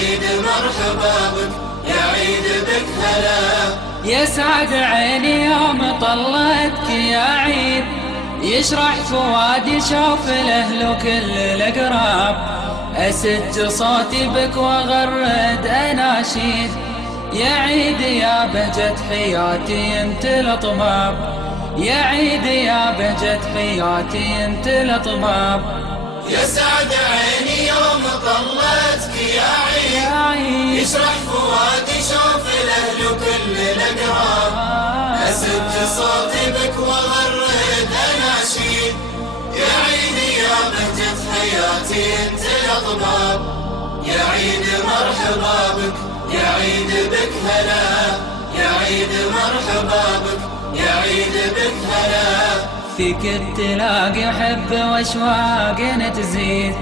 عيد مرحبا بك، يا عيد بك هلا. يسعد عيني يوم طلتك يا عيد، يشرح فؤادي شوف الأهل وكل الأقراب، أسج صوتي بك وأغرد أناشيد، يا عيد يا بهجة حياتي انت الأطباب، يا عيد يا بهجة حياتي انت الأطباب. يسعد عيني يوم طلتك يا عيد، يشرح فؤادي شوف الأهل وكل الأقراب، أسج صوتي بك وأغرد أناشيد، يا عيد يا بهجة حياتي انت الأطباب، يا عيد مرحبا بك، يا عيد بك هلا، يا عيد مرحبا بك، يا عيد بك هلا. فيك التلاقي حب واشواق تزيد،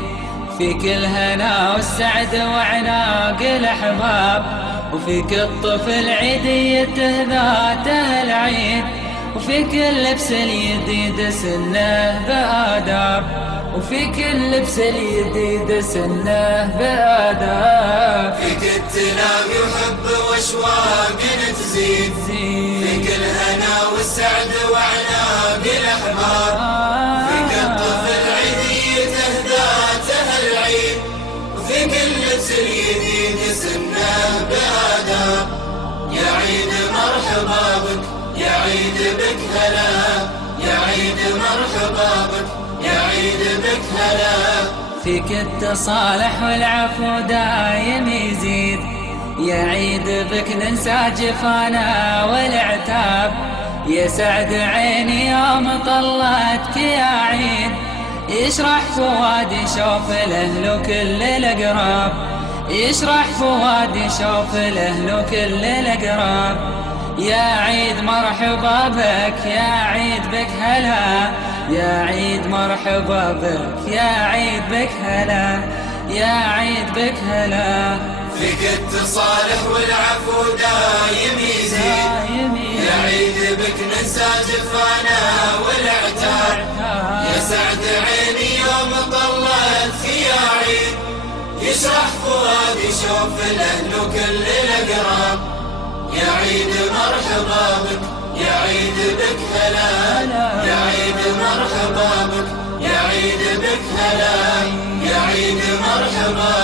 فيك الهنا والسعد وعناق الاحباب، وفيك الطفل عيديته ذاته العيد، وفيك اللبس الجديد سنه بآداب، وفيك اللبس الجديد سنه بآداب. فيك التلاقي وحب واشواق تزيد، فيك الهنا والسعد وعناق الاحباب، فيك الطفل عيديته ذاته العيد، وفيك اللبس الجديد سنه بآداب، يا عيد مرحبا بك، يا عيد بك هلا، يا عيد مرحبا بك، يا عيد بك هلا. فيك التصالح والعفو دايم يزيد، يا عيد بك ننسى جفانا والعتاب، يسعد عيني يوم طلتك يا عيد، يشرح فؤادي شوف الأهل وكل الأقراب، يشرح فؤادي شوف الأهل وكل الأقراب. يا عيد مرحبا بك، يا عيد بك هلا، يا عيد مرحبا بك، يا عيد بك هلا، يا عيد بك هلا. فيك التصالح والعفو دايم يزيد، يا عيد بك ننسى جفانا والعتاب، يسعد عيني يوم طلت يا عيد، يشرح فؤادي شوف الأهل وكل الأقراب، يا عيد مرحبا بك، يا عيد بك هلا، يا عيد مرحبا بك، يا عيد بك هلا، يا عيد مرحبا